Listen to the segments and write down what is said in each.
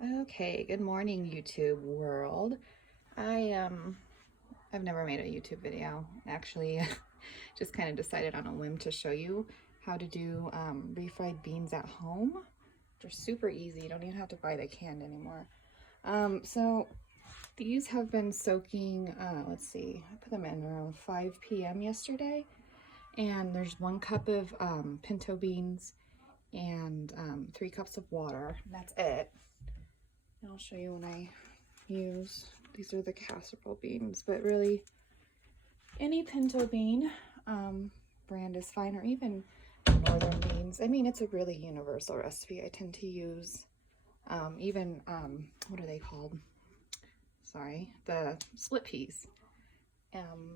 Okay, good morning, YouTube world. I've never made a YouTube video. Actually, just kind of decided on a whim to show you how to do refried beans at home. They're super easy. You don't even have to buy the canned anymore. So these have been soaking, let's see, I put them in around 5 p.m. yesterday. And there's 1 cup of pinto beans and 3 cups of water. And that's it. And I'll show you when I use, these are the casserole beans, but really any pinto bean brand is fine, or even northern beans. I mean, it's a really universal recipe. I tend to use even, what are they called? Sorry, the split peas.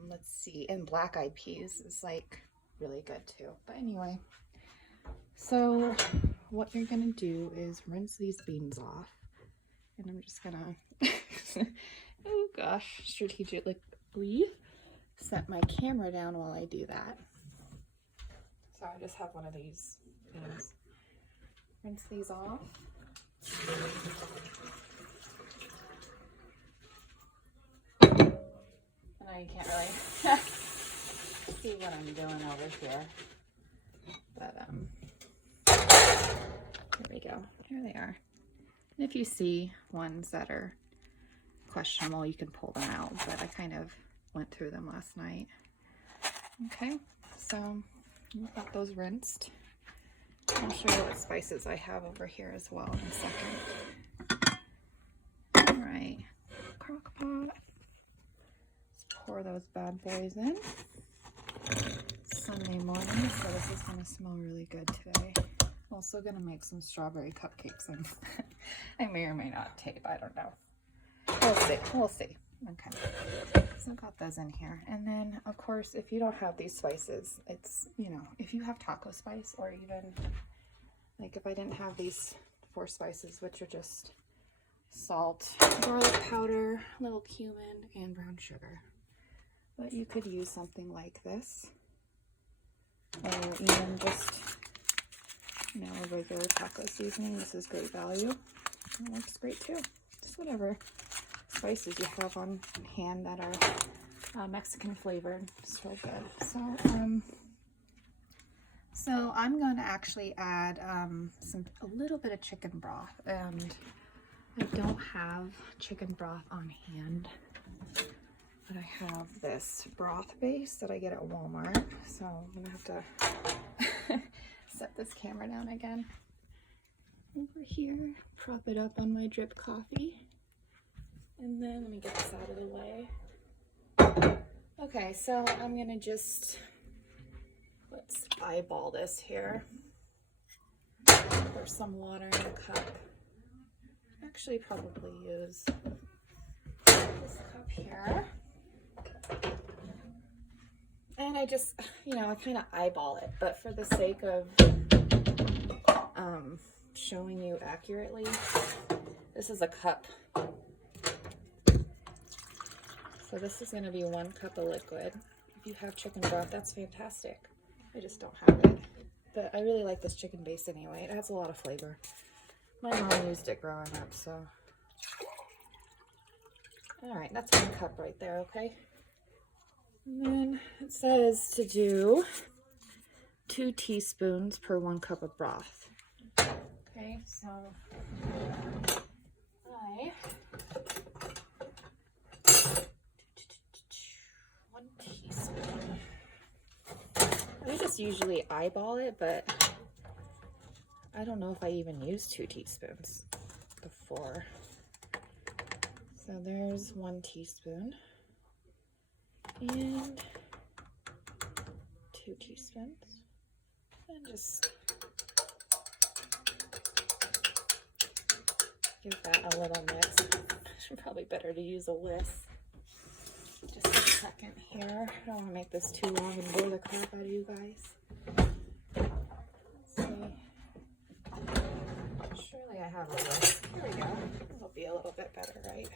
Let's see, and black-eyed peas is like really good too. But anyway, so what you're gonna do is rinse these beans off. And I'm just gonna, oh gosh, strategically set my camera down while I do that. So I just have one of these beans. Rinse these off. And now you can't really see what I'm doing over here. But here we go. Here they are. And if you see ones that are questionable, you can pull them out, but I kind of went through them last night. Okay, so we've got those rinsed. I'll show you what spices I have over here as well in a second. All right, Crockpot. Let's pour those bad boys in. Sunday morning, so this is gonna smell really good today. Also gonna make some strawberry cupcakes, and I may or may not tape, I don't know. We'll see. Okay, so I've got those in here. And then of course, if you don't have these spices, it's, you know, if you have taco spice, or even like if I didn't have these 4 spices, which are just salt, garlic powder, little cumin, and brown sugar. But you could use something like this, or even just, you know, a regular taco seasoning. This is great value. It works great too. Just whatever spices you have on hand that are Mexican flavored. So good. So I'm going to actually add a little bit of chicken broth, and I don't have chicken broth on hand, but I have this broth base that I get at Walmart. So I'm gonna have to set this camera down again. Over here, prop it up on my drip coffee. And then let me get this out of the way. Okay, so I'm gonna just, let's eyeball this here. There's some water in the cup. Actually, probably use this cup here. And I just, you know, I kind of eyeball it, but for the sake of showing you accurately, this is a cup. So this is going to be 1 cup of liquid. If you have chicken broth, that's fantastic. I just don't have it. But I really like this chicken base anyway. It adds a lot of flavor. My mom used it growing up, so. All right, that's 1 cup right there, okay? And then it says to do 2 teaspoons per 1 cup of broth. Okay, so I 1 teaspoon. I just usually eyeball it, but I don't know if I even used 2 teaspoons before. So there's 1 teaspoon and 2 teaspoons, and just give that a little mix. Probably better to use a whisk. Just a second here. I don't want to make this too long and bore the crap out of you guys. Let's see. Surely I have a whisk. Here we go. It'll be a little bit better, right?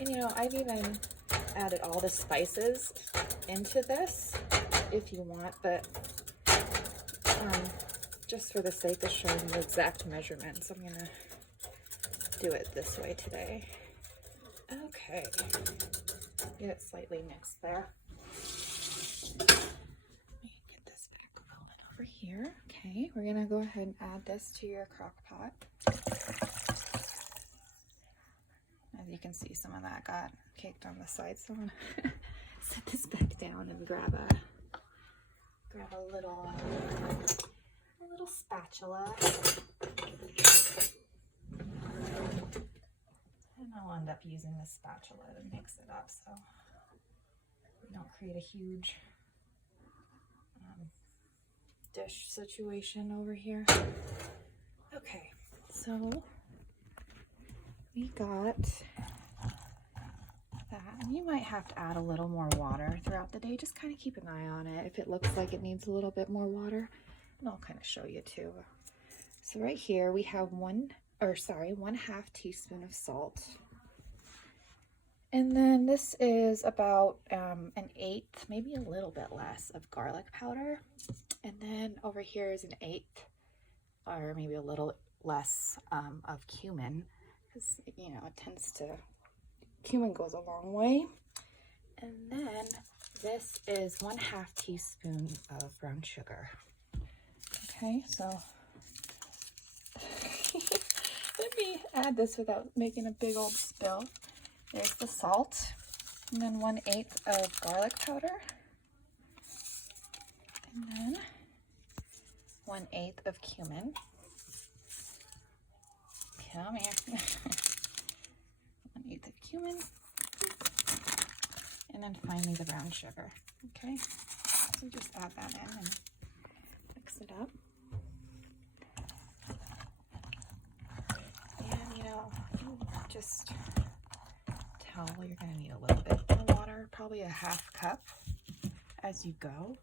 And you know, I've even added all the spices into this if you want, but just for the sake of showing the exact measurements, I'm gonna do it this way today. Okay, get it slightly mixed there. Let me get this back a little bit over here. Okay, we're gonna go ahead and add this to your crock pot. As you can see, some of that got caked on the side, so I'm gonna set this back down and grab a little spatula. And I'll end up using this spatula to mix it up so we don't create a huge dish situation over here. Okay, so we got that. And you might have to add a little more water throughout the day. Just kind of keep an eye on it. If it looks like it needs a little bit more water, and I'll kind of show you too. So right here we have 1/2 teaspoon of salt. And then this is about 1/8, maybe a little bit less, of garlic powder. And then over here is 1/8, or maybe a little less of cumin, because, you know, cumin goes a long way. And then this is 1/2 teaspoon of brown sugar. Okay, so let me add this without making a big old spill. There's the salt, and then 1/8 of garlic powder, and then 1/8 of cumin. Come here. 1/8 of cumin, and then finally the brown sugar. Okay, so just add that in and mix it up. And you know, just tell you're going to need a little bit more water, probably 1/2 cup as you go.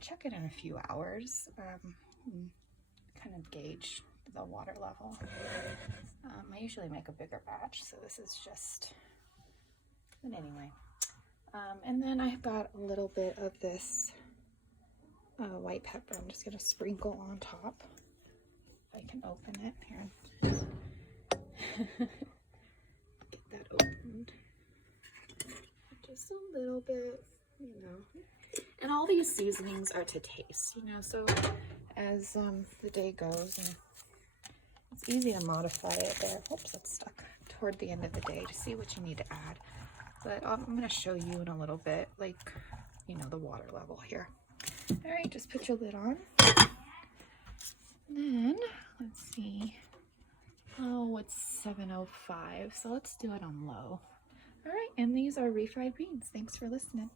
Check it in a few hours, kind of gauge the water level. I usually make a bigger batch, so this is just, but anyway. And then I've got a little bit of this white pepper. I'm just going to sprinkle on top. If I can open it here. Get that opened. Just a little bit, you know. And all these seasonings are to taste, you know, so as the day goes, and it's easy to modify it there. Oops, it's stuck toward the end of the day to see what you need to add. But I'm going to show you in a little bit, like, you know, the water level here. All right, just put your lid on. Then, let's see. Oh, it's 7:05, so let's do it on low. All right, and these are refried beans. Thanks for listening.